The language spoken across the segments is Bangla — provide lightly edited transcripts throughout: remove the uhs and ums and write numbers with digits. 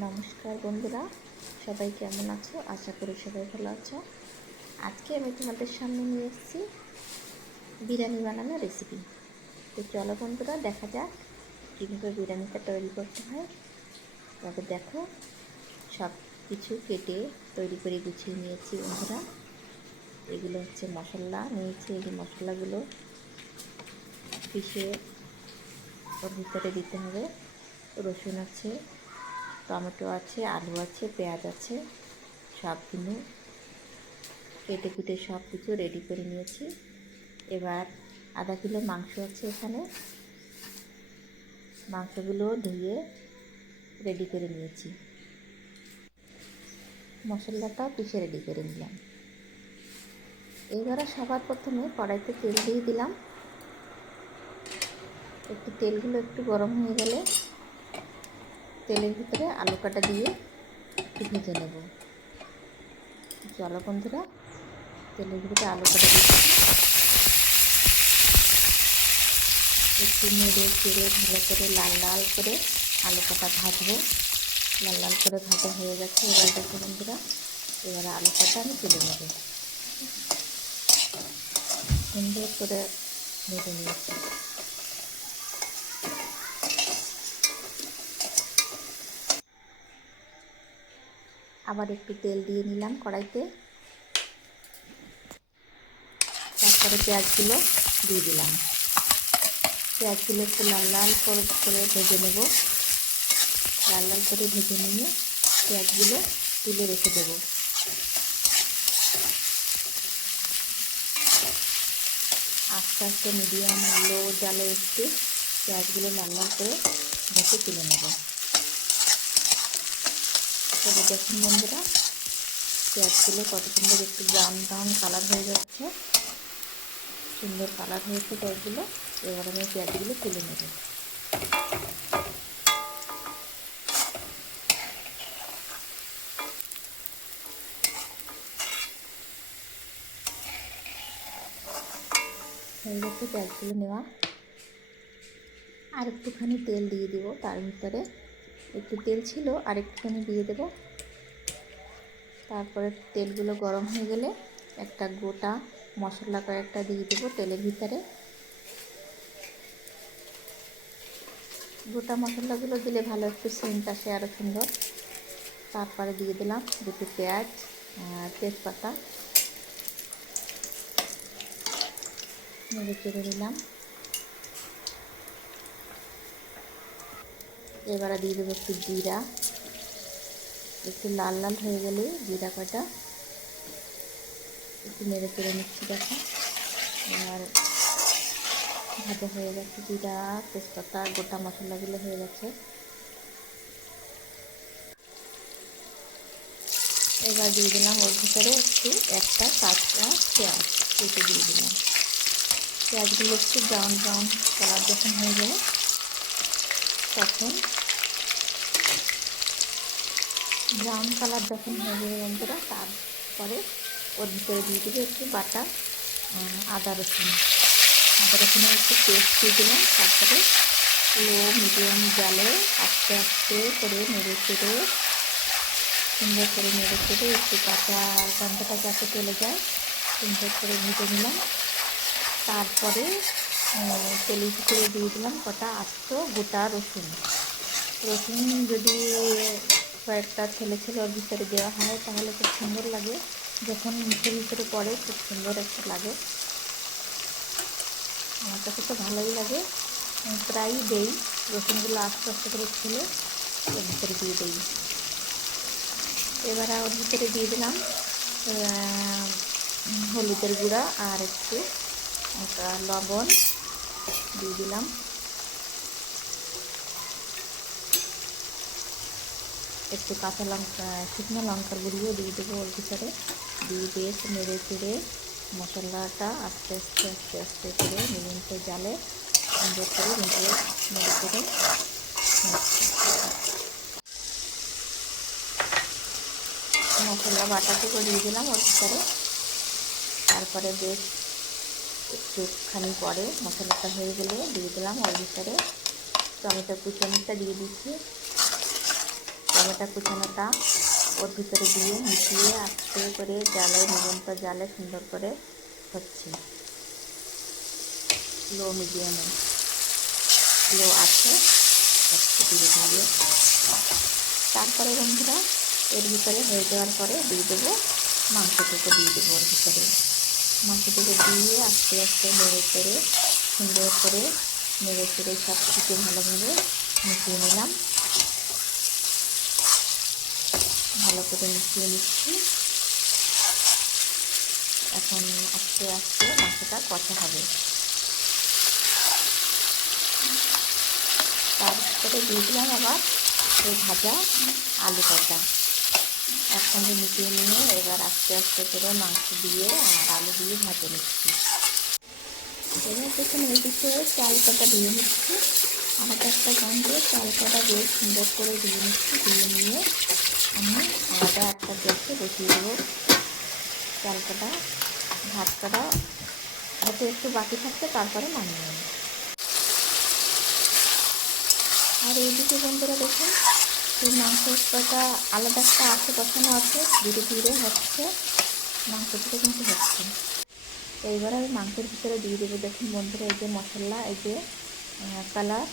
নমস্কার বন্ধুরা, সবাই কেমন আছো? আশা করি সবাই ভালো আছো। আজকে আমি তোমাদের সামনে নিয়ে এসেছি বিরিয়ানি বানানোর রেসিপি। তো চলো বন্ধুরা, দেখা যাক কীভাবে বিরিয়ানিটা তৈরি করতে হয়। তবে দেখো, সব কিছু কেটে তৈরি করে গুছিয়ে নিয়েছি বন্ধুরা। এগুলো হচ্ছে মশলা নিয়েছি। এই যে মশলাগুলো পিষে ওর ভিতরে দিতে হবে। রসুন আছে, টমেটো আছে, আলু আছে, পেঁয়াজ আছে, সবগুলো কেটে কুটে সব কিছু রেডি করে নিয়েছি। এবার আধা কিলো মাংস আছে এখানে। মাংসগুলো ধুয়ে রেডি করে নিয়েছি। মশলাটাও পিষে রেডি করে নিলাম। এবারে সবার প্রথমে কড়াইতে তেল দিয়ে দিলাম। তেলগুলো একটু গরম হয়ে গেলে তেলের ভিতরে আলু কাটা দিয়ে একটু ভেজে নেব। চলো বন্ধুরা, তেলের ভিতরে আলু কাটা দিচ্ছি। একটু নেড়ে চেড়ে ভালো করে লাল লাল করে আলু কাটা ভাজবো। লাল লাল করে ভাজা হয়ে গেছে। এবার দেখো বন্ধুরা, এবারে আলু কাটা আমি তুলে নেব। সুন্দর করে ভেজে নিয়েছি। আবার একটু তেল দিয়ে নিলাম কড়াইতে। তারপরে পেঁয়াজগুলো দিয়ে দিলাম। পেঁয়াজগুলো একটু লাল লাল করে ভেজে নেব। লাল লাল করে ভেজে নিয়ে পেঁয়াজগুলো তুলে রেখে দেব। আস্তে আস্তে মিডিয়াম লো জালে একটু পেঁয়াজগুলো লাল লাল করে ভেজে তুলে নেব। তবে দেখুন বন্ধুরা, পেঁয়াজগুলো কত সুন্দর একটু ব্রাউন ব্রাউন কালার হয়ে যাচ্ছে। সুন্দর কালার হয়েছে পেঁয়াজগুলো। এবার আমি পেঁয়াজগুলো তুলে নেব। হয়ে গেছে পেঁয়াজগুলো নেওয়া। আর একটুখানি তেল দিয়ে দেবো। তার ভিতরে একটু তেল ছিল, আর একটুখানি দিয়ে দেবো। তারপরে তেলগুলো গরম হয়ে গেলে একটা গোটা মশলা কয়েকটা দিয়ে দেবো তেলের ভিতরে। গোটা মশলাগুলো দিলে ভালো একটু সেন্ট আসে, আরও সুন্দর। তারপরে দিয়ে দিলাম দুটো পেঁয়াজ আর তেজপাতা, নেড়ে চেড়ে নিলাম। এবারে দিয়ে দেবো একটু জিরা। একটু লাল লাল হয়ে গেলে জিরা কটা একটু নেড়ে চেড়ে নিচ্ছি। দেখো, আর ভাজা হয়ে গেছে। জিরা, তেজপাতা, গোটা মশলাগুলো হয়ে গেছে। এবার দিয়ে দিলাম ওর ভিতরে একটু একটা কাঁচা পেঁয়াজ কেটে দিয়ে দিলাম। পেঁয়াজগুলো একটু ব্রাউন ব্রাউন কালার যখন হয়ে যাবে, তখন ব্রাউন কালার যখন হয়ে যাবে বন্ধুরা, তারপরে ওর ভিতরে দিয়ে দেবে একটু বাটা আদা রসুনের একটু পেস্ট দিয়ে দিলাম। তারপরে লো মিডিয়াম জালে আস্তে আস্তে করে নেড়ে চেড়ে, সুন্দর করে নেড়ে চেড়ে একটু কাঁচা গন্ধটা যাতে চলে যায় সুন্দর করে ভেজে নিলাম। তারপরে তেলের ভিতরে দিয়ে দিলাম কটা আস্ত গোটা রসুন। যদি কয়েকটা ছেলে ওর ভিতরে দেওয়া হয় তাহলে খুব সুন্দর লাগে। যখন মুখের ভিতরে পড়ে খুব সুন্দর একটা লাগে। আমার কাছে তো ভালোই লাগে, প্রায়ই দেই। রসুনগুলো আস্তে আস্তে করে ছেলে ওর ভিতরে দিয়ে দিই। এবার ওর ভিতরে দিয়ে দিলাম হলুদের গুঁড়া আর একটু লবণ দিয়ে দিলাম। একটু কাঁচা লঙ্কা, শুকনো লঙ্কার গুঁড়িও দিয়ে দেবো ওর ভিতরে। দিয়ে বেশ নেড়ে চেড়ে মশলাটা আস্তে আস্তে আস্তে আস্তে করে নিয়মিত জালে সুন্দর করে নেড়ে চেড়ে মশলা বাটাটুকু দিয়ে দিলাম ওর ভিতরে। তারপরে বেশ একটুখানি পরে মশলাটা হয়ে গেলে দিয়ে দিলাম ওর ভিতরে টমেটো কুচানোটা দিয়ে দিচ্ছি। টমেটো কুচানোটা ওর ভিতরে দিয়ে মিশিয়ে আস্তে করে জালে নিয়মিত জালে সুন্দর করে হচ্ছে, লো মিডিয়ামে লো আছে ধীরে ধীরে। তারপরে বন্ধুরা এর ভিতরে হয়ে যাওয়ার পরে দিয়ে দেবো মাংসটুকু, দিয়ে দেবো ওর ভিতরে। মাংসটুকু দিয়ে আস্তে আস্তে নেড়ে চেড়ে সুন্দর করে নেড়ে চেড়ে সব কিছু ভালোভাবে মিশিয়ে নিলাম। ভালো করে মিশিয়ে নিচ্ছি। এখন আস্তে আস্তে মাংসটা কষা হবে। তারপরে দিয়ে দিলাম আবার সেই ভাজা আলু কষা, একসঙ্গে মিশিয়ে নিয়ে এবার আস্তে আস্তে করে মাংস দিয়ে আর আলু দিয়ে ভাজে নিচ্ছি। এবার দেখুন এদিকে চাল কটা ধুয়ে নিচ্ছি, আলাদা একটা গন্ধে চাল কটা বেশ সুন্দর করে ধুয়ে নিচ্ছি। ধুয়ে নিয়ে আমি আলাদা একটা গ্যাসে বসিয়ে দেবো চাল কটা। ভাত কটা হয়তো একটু বাকি থাকছে, তারপরে নামিয়ে নেব। আর এইদিকে বন্ধুরা দেখুন এই মাংসটা আলাদা একটা আছে বসানো আছে, ধীরে ধীরে হচ্ছে, মাংসটা কিন্তু হচ্ছে। তো এইবার আমি মাংসের ভিতরে দিয়ে দেবো। দেখুন বন্ধুরা এই যে মশলা, এই যে কালার,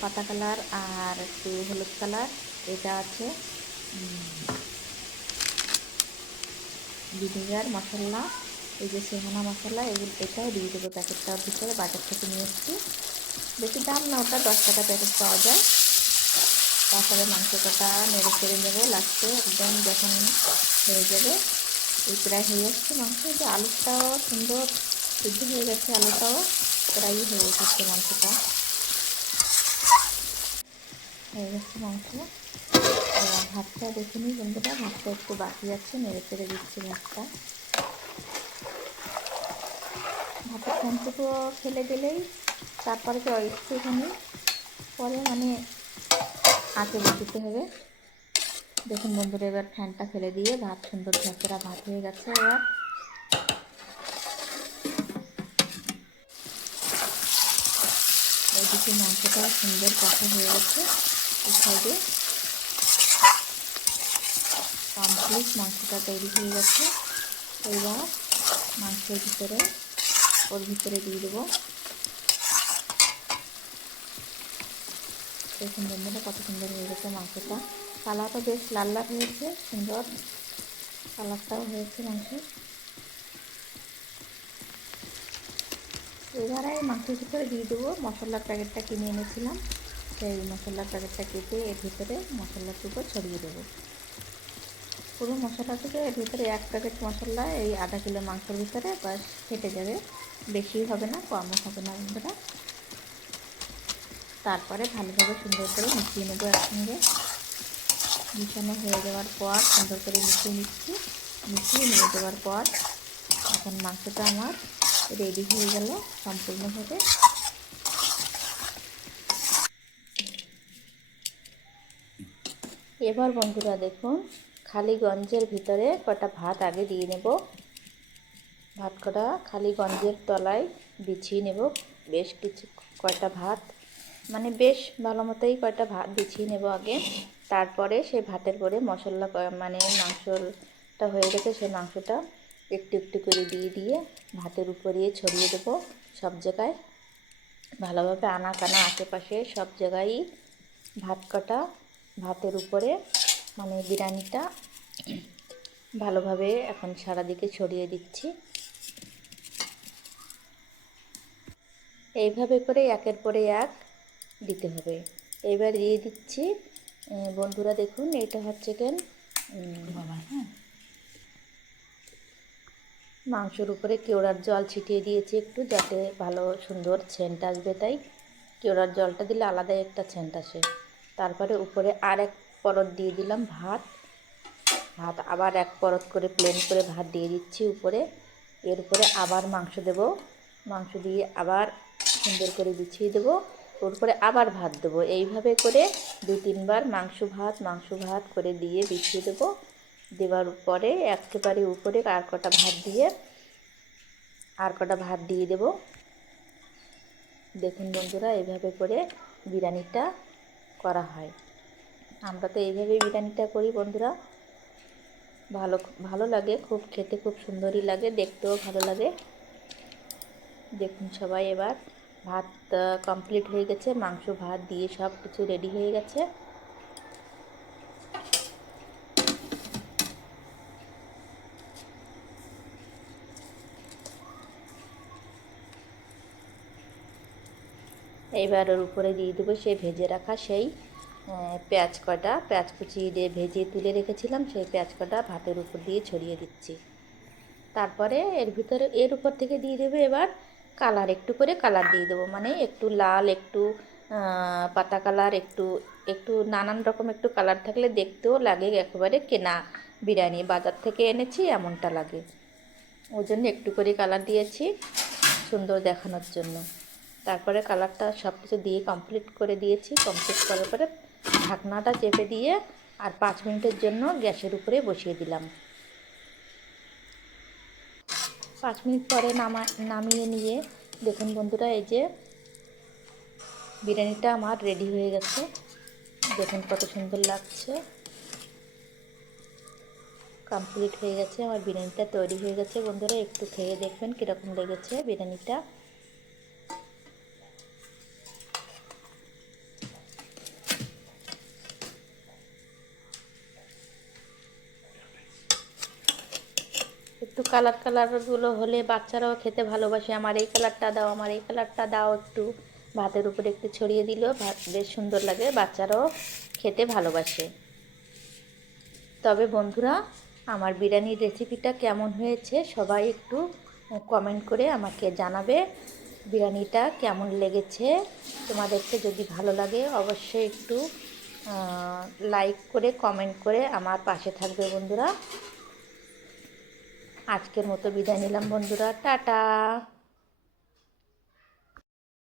পাতা কালার আর একটু হলুদ কালার, এটা আছে ভিনেগার মশলা, এই যে সেহানা মশলা, এগুলো এটাও দিয়ে দেবো প্যাকেটটার ভিতরে, বাজার থেকে নিয়ে এসেছি। বেশি দাম না, ওটা 10 টাকা প্যাকেট পাওয়া যায়। তারপরে মাংসটা নেড়ে চেড়ে নেবো। লাস্টে একদম যখন হয়ে যাবে, এই প্রায় হয়ে যাচ্ছে মাংস, যে আলুটাও সুন্দর সিদ্ধ হয়ে গেছে, আলুটাও প্রায় হয়ে গেছে, মাংসটা হয়ে গেছে মাংস। এবার ভাতটা দেখে নিই বন্ধুরা, ভাতটা একটু বাকি আছে, নেড়ে চেড়ে দিচ্ছি ভাতটা। ভাতের ফ্যানটুকু ফেলে দিলেই তারপরে তো একটুখানি পরে মানে আঁচে বসিতে হবে। দেখুন বন্ধুরা এবার ফ্যানটা ফেলে দিয়ে ভাত সুন্দর ঝরঝরা ভাত হয়ে গেছে। এবার এইদিকে মাংসটা সুন্দর কষা হয়ে গেছে, এই সাইডে কমপ্লিট মাংসটা তৈরি হয়ে গেছে। এবার মাংসের ভিতরে ওর ভিতরে দিয়ে দেবো। দেখুন বন্ধুরা কত সুন্দর হয়ে গেছে মাংসটা, কালারটা বেশ লাল লাল হয়েছে, সুন্দর কালারটাও হয়েছে মাংসের। এবারে মাংসের ভিতরে দিয়ে দেবো মশলার প্যাকেটটা কিনে এনেছিলাম, সেই মশলার প্যাকেটটা কেটে এর ভিতরে মশলাটুকু ছড়িয়ে দেবো। পুরো মশলাটুকু এর ভিতরে 1 প্যাকেট মশলা এই আধা কিলো মাংসের ভিতরে বাস ফেটে যাবে, বেশি হবে না কমও হবে না বন্ধুরা। তারপরে ভালোভাবে সুন্দর করে মিশিয়ে নেবো একসঙ্গে। মিশানো হয়ে যাওয়ার পর সুন্দর করে মিশিয়ে নিচ্ছি। মিশিয়ে নিয়ে যাওয়ার পর এখন মাংসটা আমার রেডি হয়ে গেল সম্পূর্ণভাবে। এবার বন্ধুরা দেখুন খালি গঞ্জের ভিতরে কটা ভাত আগে দিয়ে নেব। ভাত কটা খালি গঞ্জের তলায় বিছিয়ে নেব, বেশ কিছু কয়টা ভাত, মানে বেশ ভালো মতোই কয়টা ভাত বিছিয়ে নেব আগে। তারপরে সেই ভাতের পরে মশলা মানে মাংসটা হয়ে গেছে, সেই মাংসটা একটু একটু করে দিয়ে দিয়ে ভাতের উপরে ছড়িয়ে দেবো সব জায়গায়, ভালোভাবে আনা কানা আশেপাশে সব জায়গায়ই ভাত কটা ভাতের উপরে মানে বিরিয়ানিটা ভালোভাবে এখন সারা দিকে ছড়িয়ে দিচ্ছি। এইভাবে করে একের পরে এক দিতে হবে। এবার দিয়ে দিচ্ছি বন্ধুরা দেখুন এটা হচ্ছে কেন মাংসের উপরে কেওড়ার জল ছিটিয়ে দিয়েছি একটু, যাতে ভালো সুন্দর সেন্ট আসবে, তাই কেওড়ার জলটা দিলে আলাদাই একটা সেন্ট আসে। তারপরে উপরে আর এক পরত দিয়ে দিলাম ভাত, আবার এক পরত করে প্লেন করে ভাত দিয়ে দিচ্ছি উপরে। এর উপরে আবার মাংস দেব, মাংস দিয়ে আবার সুন্দর করে বিছিয়ে দেবো, ওর উপরে আবার ভাত দেবো। এইভাবে করে 2-3 বার মাংস ভাত করে দিয়ে বিছিয়ে দেবো। দেওয়ার পরে একেবারে উপরে আর কটা ভাত দিয়ে দেব। দেখুন বন্ধুরা এইভাবে করে বিরিয়ানিটা করা হয়। আমরা তো এইভাবেই বিরিয়ানিটা করি বন্ধুরা। ভালো ভালো লাগে, খুব খেতে খুব সুন্দরই লাগে, দেখতেও ভালো লাগে। দেখুন সবাই, এবার ভাত কমপ্লিট হয়ে গেছে, মাংস ভাত দিয়ে সব কিছু রেডি হয়ে গেছে। এইবার ওর উপরে দিয়ে দেবো সেই ভেজে রাখা সেই পেঁয়াজ কটা, পেঁয়াজ কুচি দিয়ে ভেজে তুলে রেখেছিলাম, সেই পেঁয়াজ কটা ভাতের উপর দিয়ে ছড়িয়ে দিচ্ছি। তারপরে এর উপর থেকে দিয়ে দেবো এবার কালার, একটু করে কালার দিয়ে দেবো, মানে একটু লাল, একটু পাতা কালার, একটু একটু নানান রকম একটু কালার থাকলে দেখতেও লাগে একেবারে কেনা বিরিয়ানি, বাজার থেকে এনেছি এমনটা লাগে। ওই জন্য একটু করে কালার দিয়েছি সুন্দর দেখানোর জন্য। তারপরে কালারটা সব কিছু দিয়ে কমপ্লিট করে দিয়েছি। কমপ্লিট করার পরে ঢাকনাটা চেপে দিয়ে আর 5 মিনিটের জন্য গ্যাসের উপরে বসিয়ে দিলাম। 5 মিনিট পরে নামিয়ে নিয়ে দেখুন বন্ধুরা, এই যে বিরিয়ানিটা আমার রেডি হয়ে গেছে। দেখুন কত সুন্দর লাগছে, কমপ্লিট হয়ে গেছে আমার বিরিয়ানিটা, তৈরি হয়ে গেছে বন্ধুরা। একটু খেয়ে দেখবেন কীরকম লেগেছে বিরিয়ানিটা। একটু কালারগুলো হলে বাচ্চারাও খেতে ভালোবাসে, আমার এই কালারটা দাও, আমার এই কালারটা দাও, একটু ভাতের উপরে একটু ছড়িয়ে দিলেও ভাত বেশ সুন্দর লাগে, বাচ্চারাও খেতে ভালোবাসে। তবে বন্ধুরা, আমার বিরিয়ানির রেসিপিটা কেমন হয়েছে সবাই একটু কমেন্ট করে আমাকে জানাবে, বিরিয়ানিটা কেমন লেগেছে তোমাদেরকে। যদি ভালো লাগে অবশ্যই একটু লাইক করে কমেন্ট করে আমার পাশে থাকবে বন্ধুরা। আজকের মতো বিদায় নিলাম বন্ধুরা, টাটা।